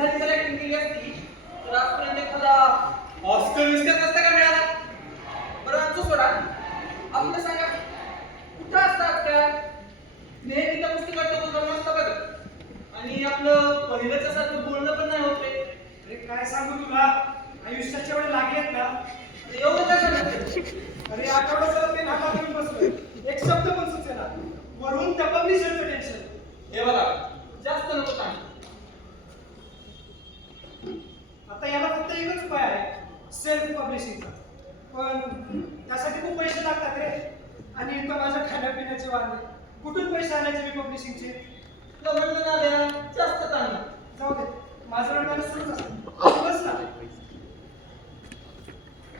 एखादी जर ऍक्टिंग केली असती तर आजपर्यंत एखादा ऑस्कर विस्कर नसता का मिळाला? बरं आमचं सोडा, आपलं सांगा कुठं असतं आजकाल? नेहमी त्या पुस्तकात डोकं नसतं बघा आणि आपलं पहिलंच सारखं बोलणं पण नाही होत रे. अरे काय सांगू तुला, आयुष्याच्या वेळ लागलेत ना. एवढं काय सांगत? अरे आठवड्याचं ते नाका घेऊन बसलोय, एक शब्द पण सुचेना. वरून त्या पब्लिशरचं टेन्शन. हे बघा जास्त नको सांग. आता याला फक्त एकच उपाय आहे, सेल्फ पब्लिशिंगचा. पण त्यासाठी खूप पैसे लागतात रे, आणि तो माझ्या खाण्यापिण्याचे वाढले. कुठून पैसे आणायचे मी पब्लिशिंगचे? म्हणलं ना द्या जास्त चांगला. जाऊ दे, माझं रडगाणं सुरूच असतं. बस ना,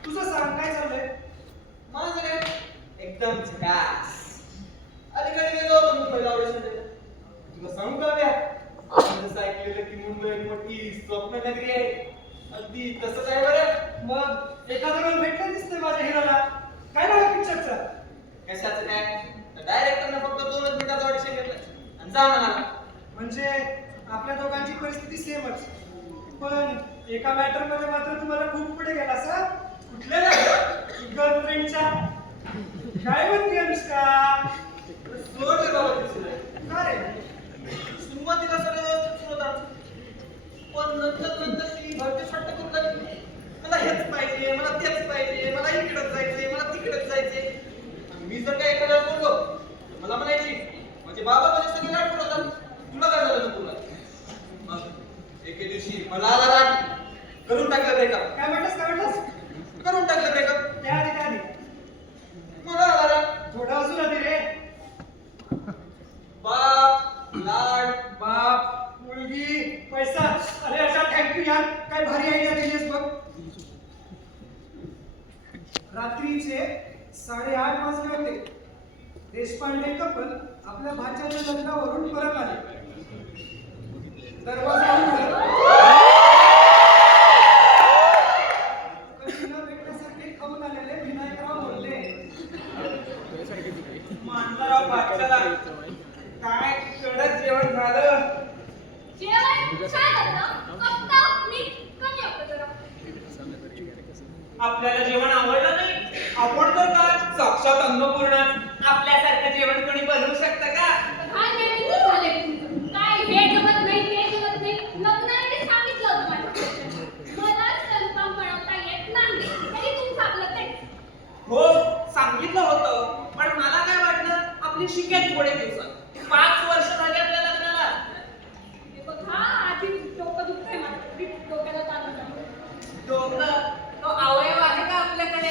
तुझं सांग काय चाललंय? माझं काय एकदम झकास. अलीकडे गेलो होतो मुंबईला ऑडिशनला. तुला सांगू का बे, जसं ऐकलेलं की मुंबई मोठी स्वप्ननगरी आहे, अगदी तसंच आहे बरं. मग एखादा रोल भेटला दिसतंय माझ्या हिरोला. काय नाव आहे पिक्चरचं? कशाचं काय, डायरेक्टरनं फक्त 2 मिनिटाचं ऑडिशन घेतलं आणि जा म्हणाला. म्हणजे आपल्या दोघांची परिस्थिती सेमच. पण एका मॅटर मध्ये मात्र तुम्हाला खूप पुढे गेला सर. कुठल्या ना गर्लफ्रेंडच्या. काय म्हणते अनुष्का? सोड रे बाबा दिसलं. काय सुरुवातीला सगळं व्यवस्थित सुरू होतं, पण नंतर ती भरती छट्ट करून लागली. मला हेच पाहिजे, मला तेच पाहिजे, मला इकडेच जायचंय, मला तिकडेच जायचंय. मी जर काय एखाद्या बोललो मला म्हणायची म्हणजे बाबा माझे सगळे लाट होतात, तुला काय झालं नको तुला? मग एके दिवशी मला आला राग, करून टाकलं ब्रेकअप. काय म्हटलंस? करून टाकलं ब्रेकअप. त्या आधी मला आला राग. थोडं अजून आधी रे. बाप लाड बाप, मुलगी, पैसा. अरे अशा थँक्यू यार, काय भारी आयडिया दिलीस बघ. रात्रीचे 8:30 वाजले होते. देशपांडे कपल आपल्या भाच्याच्या लग्नावरून परत आले. दरवाजा उघडला. कधी न भेटण्यासारखे खाऊन आलेले विनायकराव बोलले, मांडराव बादशाला काय कडक जेवण झालं. जेवण छान होतं, फक्त मीठ कमी होतं जरा. आपल्याला जेवण आवडलं नाही, आपण तर काय साक्षात अन्नपूर्णा. आपल्यासारखं जेवण कोणी बनवू शकतं का? हा नेहमीच झालंय तुमचं. काय हे जमत नाही, ते जमत नाही. लग्नाने सांगितलं होतं माझ्या. मला स्वयंपाक बनवता येत नाही, तरी तुमचं आपलं ते. हो सांगितलं होतं, पण मला काय वाटलं आपली शिकेल थोडे दिवसात. 5 वर्ष झाली आपल्या लग्नाला. हे बघा, आधी डोकं दुखतंय माझं. डोक्याला ताण होता. डोकं तो अवयव आहे का आपल्याकडे?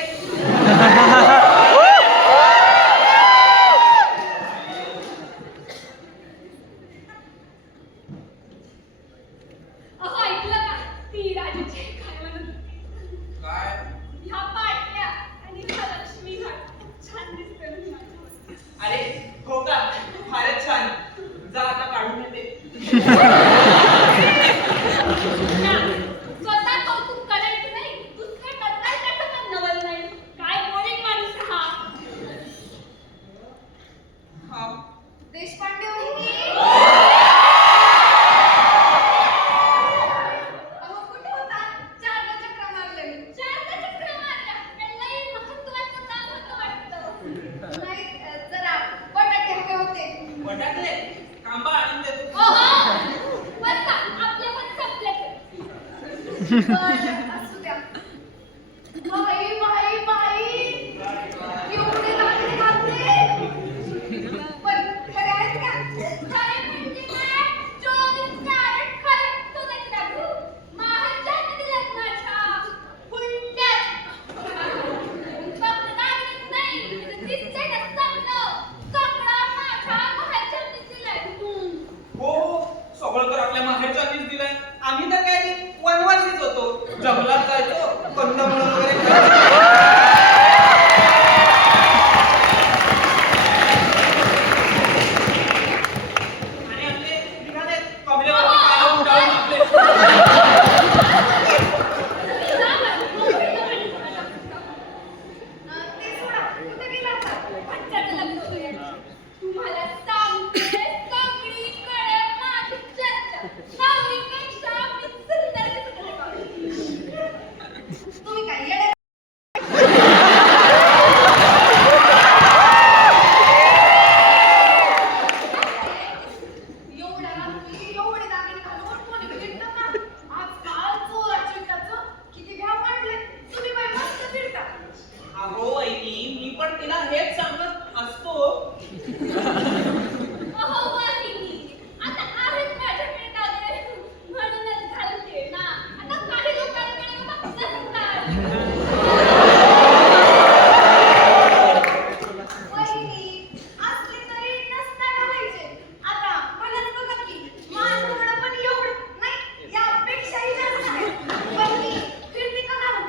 अहो ऐकलं का? ती राजूची काय म्हणत होती? काय ह्या पाट्या आणि ह्या लक्ष्मी घाट खूप छान दिसतोय माझ्यावर. अरे हो का, फारच छान. जा आता काढून येते. ना, स्वतः कौतुक करायचं नाही, दुसरं करताय त्याचं पण नवल नाही. काय बोरिंग माणूस आहे हा. हा देशपांडे वहिनी. अहो कुठे होता? 4 चक्रा मारल्या मी. 4 चक्रा मारल्या. हे लई महत्त्वाचं काम होतं वाटतं. नाही जरा बटाटे हवे होते. बटाटले कांबा आणून देतो. बसा, आपले पण संपले. बरं, असू द्या. बाई, एवढे लागले लागले. पण खरे आहेत का? खरे म्हणजे काय? 24 कॅरेट खरे सोन्याचे दागिने. महाराजांच्या लग्नाच्या हुंड्यात. फक्त दागिनेच नाही, तिथं दिसतंय ना सगळं. सगळं माझ्या महाराजांनी दिलंय. हो सगळं तर आपल्या माहेरच्यांनीच दिलंय. आम्ही तर काय वनवासीच होतो, जंगलात जायचो, कंदमुळं वगैरे खायचो. आणि आपले निघाले कमरेवरती पाय उठावून आपले. ते सोडा, कुठे गेला होता? भाच्याचं लग्न होतं. तुम्हाला सांगते, सगळीकडे माझी चर्चा. नवरीपेक्षा मी वहिनी, असले तरी नसता घालायचे. आता मलाच बघा की, माझ्याकडं पण एवढं नाही, यापेक्षाही जास्त आहे. वहिनी, फिरती का घालून?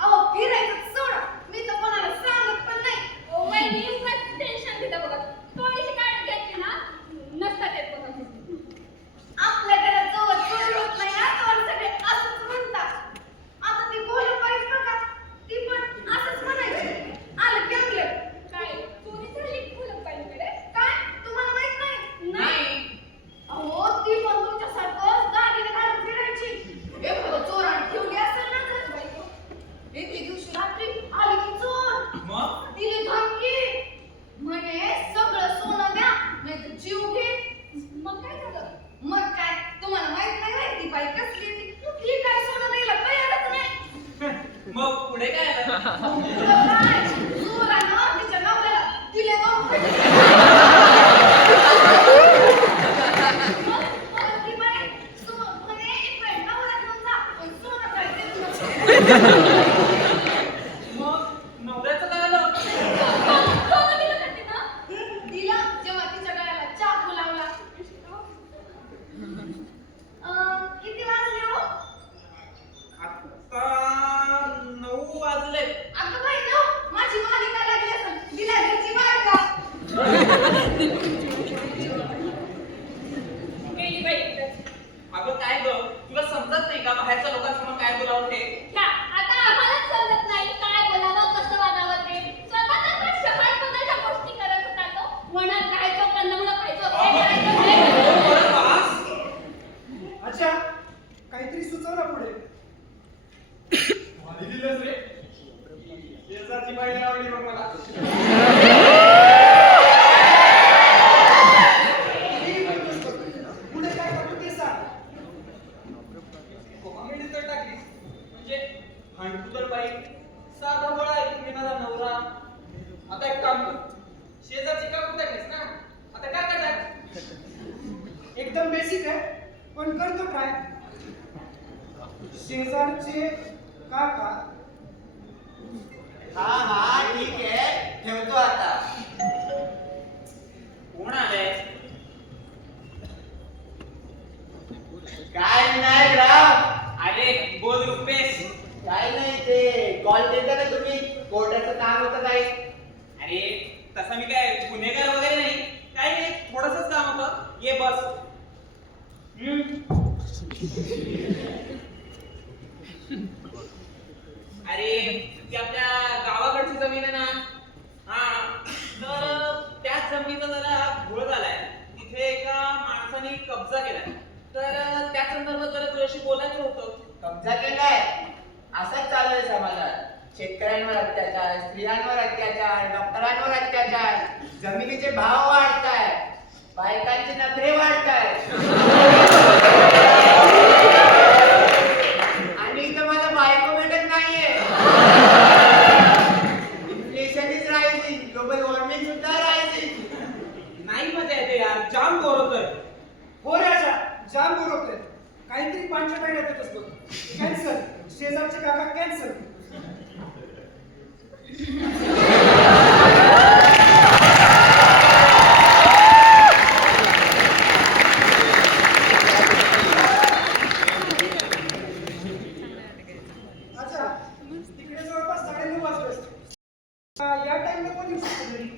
अहो, फिरायचं सोडा. मी तर कोणाला सांगत पण नाही. वहिनी उगाच टेन्शन घेता बघा. थोडीशी काळजी घेतली ना नसतात येत बघा. आपल्या घरात जोवर चोरी होत नाही ना, तोवर सगळे असंच म्हणतात. आता ती गोलूबाईच बघा, ती पण असंच म्हणायची. आलं की अंगलट. काय चोरी झाली फुलपाईकडे? काय? तुम्हाला माहित नाही? नाही. अहो, ती पण तुमच्यासारखं दागिने घालून फिरायची. एखादं चोराने ठेवली असेल ना तर. एके दिवशी रात्री आली की चोर. मग दिली धमकी. म्हणे सगळं सोनं द्या, नाहीतर जीव घे. मग काय झालं? मग काय, तुम्हाला माहित नाही व्हय ती बाई कसली ती? ही काय सोनं द्यायला तयारच नाही. मग पुढे काय आलं? पुढं काय? चोरानं तिच्या नवऱ्याला दिले 2 पेटी. मग ती बाई म्हणे इकडे नवरा घेऊन जा, पण सोनं काय देत नव्हतं. मग नवऱ्याचं काय आलं? सोनं दिलं का तिनं? दिला जेव्हा तिच्या गळ्याला चाकू लावला. किती वाजले हो? आता 9 वाजले. अगं बाई नो, माझी मालिका लागली असेल. दिला घरची बायका. गेली बाई एकदाच. अगं काय ग, तुला समजत नाही का बाहेरच्या लोकांसमोर काय बोलावं ते? का आता आम्हालाच समजत नाही काय बोलावं कसं वागावं ते. स्वतः तर शहाणपणाच्या गोष्टी करत होता तो. वनात राहायचो, कंदमुळं खायचो, हे करायचो, ते करायचो. बरं, बास. अच्छा, काहीतरी सुचव ना पुढे. भारी दिलंस रे. शेजारची बाई लई आवडली बघ मला. पुढे काय करू ते सांग. कॉमेडी तर टाकली. म्हणजे हंटुदर बाई, साधा बोळा ऐकून घेणारा नवरा. आता एक काम कर. शेजारची का कुठे टाकलीस ना? आता काय करणार? एकदम बेसिक आहे, पण करतो ट्राय. शेजारचे काका. हा ठीक आहे ठेवतो आता. कोण आलंय? काय नाही राव, अरे बोल रुपेश. काय नाही ते कॉल देता ना तुम्ही, कोर्टाचं काम होतं काही. अरे तसा मी काय गुन्हेगार वगैरे नाही, काही नाही, थोडंसंच काम होतं. ये बस. अरे ती आपल्या गावाकडची जमीन आहे ना, हा, तर त्याच जमिनीचा जरा घोळ झालाय. तिथे एका माणसाने कब्जा केलाय. तर त्या संदर्भात जरा तुझ्याशी बोलायचं होतं. कब्जा केलाय असंच चालू आहे समाजात. शेतकऱ्यांवर अत्याचार, स्त्रियांवर अत्याचार, डॉक्टरांवर अत्याचार, जमिनीचे भाव वाढतायत, बायकांचे नखरे वाढतायत. आणि इथं मला बायको भेटत नाहीये. Inflation is rising, global warming सुद्धा रायझिंग. नाही मजा येते यार, जाम बोर होतोय. हो राजा, जाम बोलवतोय. काहीतरी पांचट आयडिया देत असतो. कॅन्सर, शेजारचे काका कॅन्सर. अच्छा, तिकडे जवळपास 9:30 वाजले असतील. या टाइमला कोण येऊ शकतो घरी?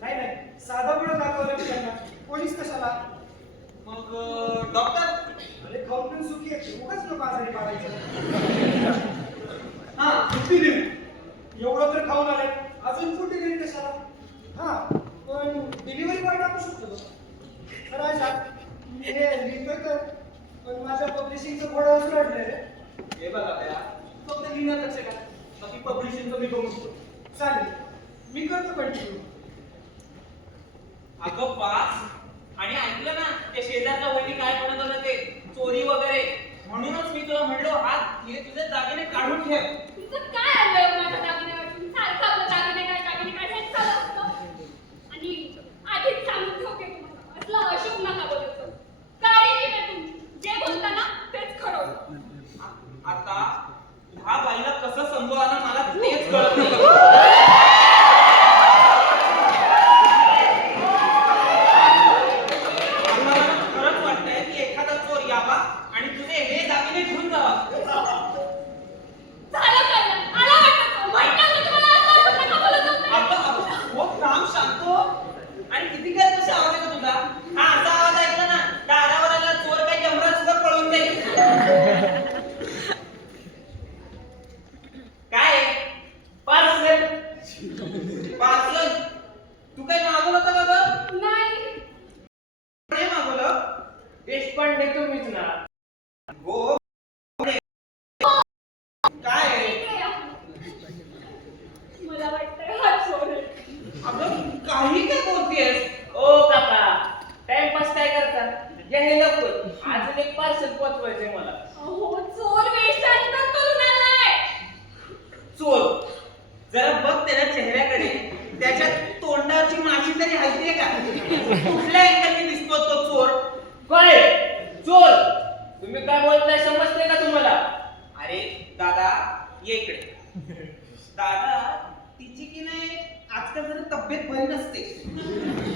नाही नाही, साधा वेळ दाखवलं मी त्यांना. पोलीस कशाला? मग डॉक्टर? अरे खाऊन पिऊन सुखी आहे, उगाच लोक आजारी पाडायचं. हा, सुट्टी देऊ. एवढं तर खाऊन आले, अजून कुठे गेली कशाला? हा, पण डिलिव्हरी बॉय टाकू शकतो. राजा, मी हे लिहितोय तर, पण माझ्या पब्लिशिंगचं घोडं उचलडलंय रे. हे बघा यार, फक्त लिहिण्यात लक्ष का, बाकी पब्लिशिंगचं मी करू शकतो. चालेल, मी करतो कंटिन्यू. अगं पास. आणि ऐकलं ना त्या शेजारच्या वहिनी काय म्हणत होत्या ते, चोरी वगैरे. म्हणूनच मी तुला म्हणलो, हात हे तुझे दागिने काढून ठेव. तुझं काय आलंय माझ्या दागिन्यावरती? सारखं आपलं दागिने काय हेच चालू असतं. आणि आधीच सांगून ठेवते तुम्हाला, असलं अशुभ नका बोलत जाऊ. काळी नीट आहे तुमची. जे बोलता ना तेच खरं. आता ह्या आणि तुझे हे दागिने घेऊन जावा. झालं काय ना? आला वाटतं तो. म्हटलं होतं तुम्हाला असं नका बोलत जाऊ. आता हो काम शांतो. आणि किती काय कसे आवाज येतो तुझा? हा असा आवाज ऐकला ना दारावर आला चोर काही जमरा सुद्धा पळून जाईल. काय पार्सल पार्सल तू काय मागवलं होतं का गं? नाही. काय मागवलं? देशपांडे तुम्हीच ना. हो काय इकडे या. मला वाटतंय हा चोर आहे. अगं काही काय बोलतेस? ओ काका, टाइमपास काय करता? या हे लवकर, अजून एक पार्सल पोचवायचंय मला. अहो, चोर वेषांतर करून आलाय. चोर जरा बघ त्याच्या चेहऱ्याकडे. त्याच्या तोंडावरची माशी तरी हलते का? कुठल्या अँगलने दिसतो तो चोर? काय चोर? तुम्ही काय बोलताय समजतंय का तुम्हाला? अरे दादा ये इकडे. दादा तिची की नाही आजकाल जरा तब्येत बरी नसते.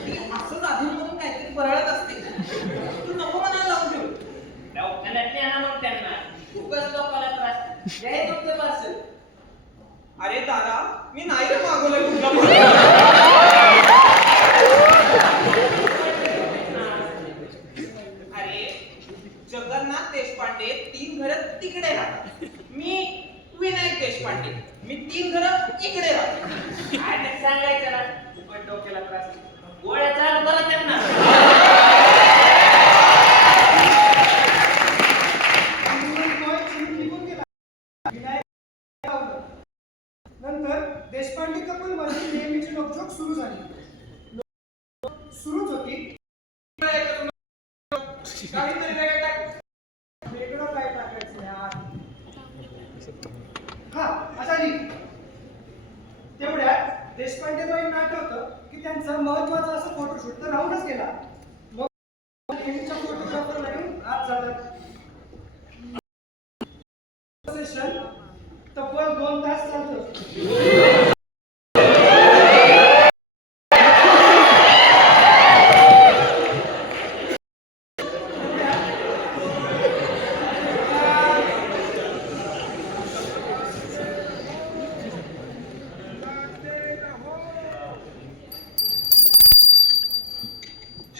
ती असंच अधून म्हणून काहीतरी बरळत असते. तू नको मनाला लावून घेऊ. दवाखान्यात न्या ना मग त्यांना. खूपच लोकांना त्रास. हे तुमचं पार्सल. अरे दादा मी नाही रे मागवलंय कुठला. अरे जगन्नाथ देशपांडे 3 घरं तिकडे राहतात. मी विनायक देशपांडे मी 3 घरं इकडे राहतो. काय ते सांगायचं ना? फुकट डोक्याला त्रास. गोळ्या चालू करा त्यांना. निघून गेला. विनायक लावलं. नंतर देशपांडे कपूर मध्ये नेहमीची नोकझोक सुरू झाली. सुरूच होती. काहीतरी वेगळं टाक. वेगळं काय टाकायचं यार. हा आचारी तेवढ्यात देशपांडेबाईंना आठवतं की त्यांचा महत्वाचा असा फोटोशूट तर राहूनच गेला. मग नेहमीच्या फोटोग्राफरला घेऊन आत जातात. सेशन तब्बल 2 तास चालतं.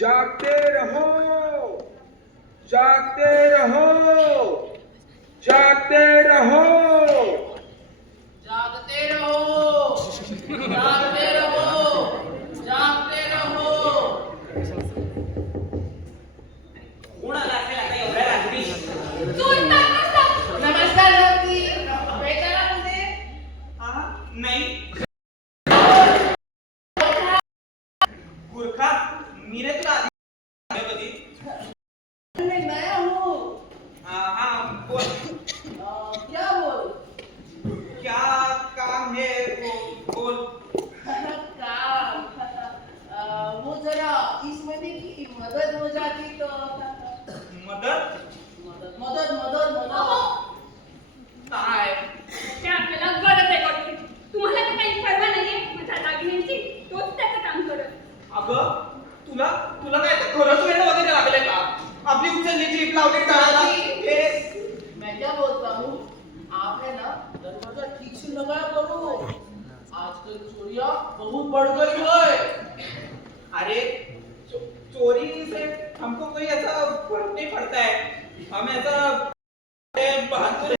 जागते रहो, जागते रहो, जागते रहो, जागते रहो, जागते रहो, जागते रहो. कोण आला असेल आता एवढ्या रात्री? चोर काय नसतं. नमस्कार रात्री. भेटायला म्हणजे हा नाही गुरखा मी रे तुला आधी कधी. मैं नया हूँ. हा बोल क्या बोल? क्या काम है वो बोल. काम. वो जरा इस महीने की मदद हो जाती तो. मदत मदद मदद मदद अहो, मदद. काय? ते आपल्याला गरज आहे कोणती. तुम्हाला तर काही पर्वा नाहीये माझ्या दागिन्यांची. तोच त्याचं काम करत. अगं तुला तुला काय आता खरंच वेळ वगैरे लागले का? आपली उचलली जीप लावली तळाला. हे मैं क्या बोलता हूँ? आप है ना दरवाजा ठीक से लगाया करो. आजकल चोरियां बहुत बढ़ गई है. अरे चोरी से हमको कोई ऐसा फर्क नहीं पड़ता है. हम ऐसा बहादुर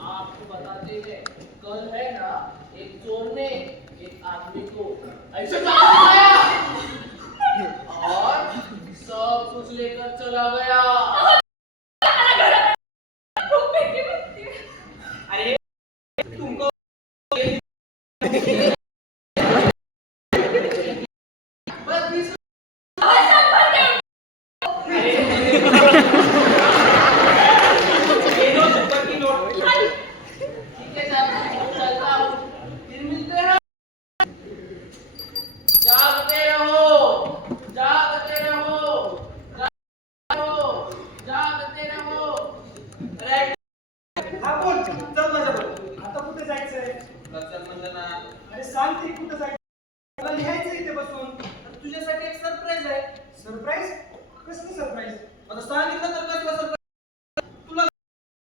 आपको बताते हैं, कल है ना एक चोर ने एक आदमी को ऐसे काटा और सब कुछ लेकर चला गया. मला घरात खूप भीती वाटते. अरे तुमको बस 20 अहो, शंभर देऊ. ये लो 100 की नोट. ठीक है सर, चलता हूँ. फिर मिलते हैं. जागते रहो, जागते रहो, जागते रहो, जागते रहो. हा बोल चल माझ्याबरोबर. आता कुठे जायचंय? चल म्हणलं ना. अरे सांग ते कुठं जायचं. मला लिहायचंय इथे बसून. आणि तुझ्यासाठी एक सरप्राईज आहे. सरप्राईज? कसलं सरप्राईज? आता सांगितलं तर कसलं सरप्राईज? तुला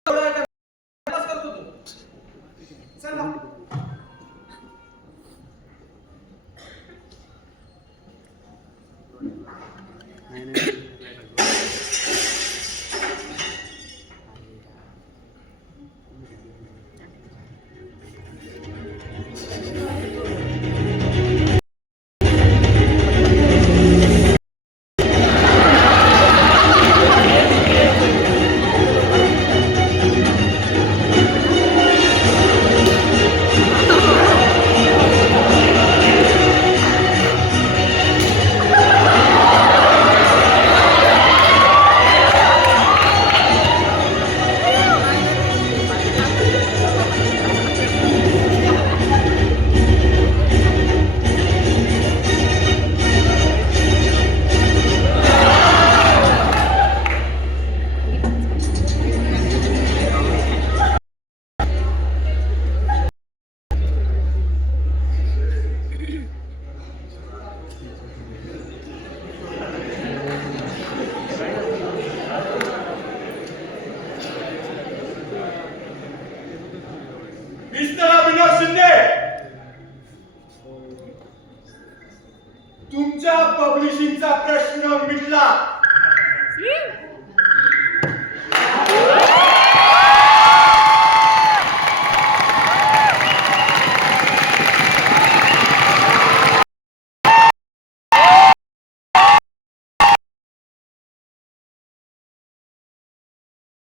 अभ्यास करतो तू. चला. मिस्टर अभिनव शिंदे, तुमच्या पब्लिशिंगचा प्रश्न मिटला.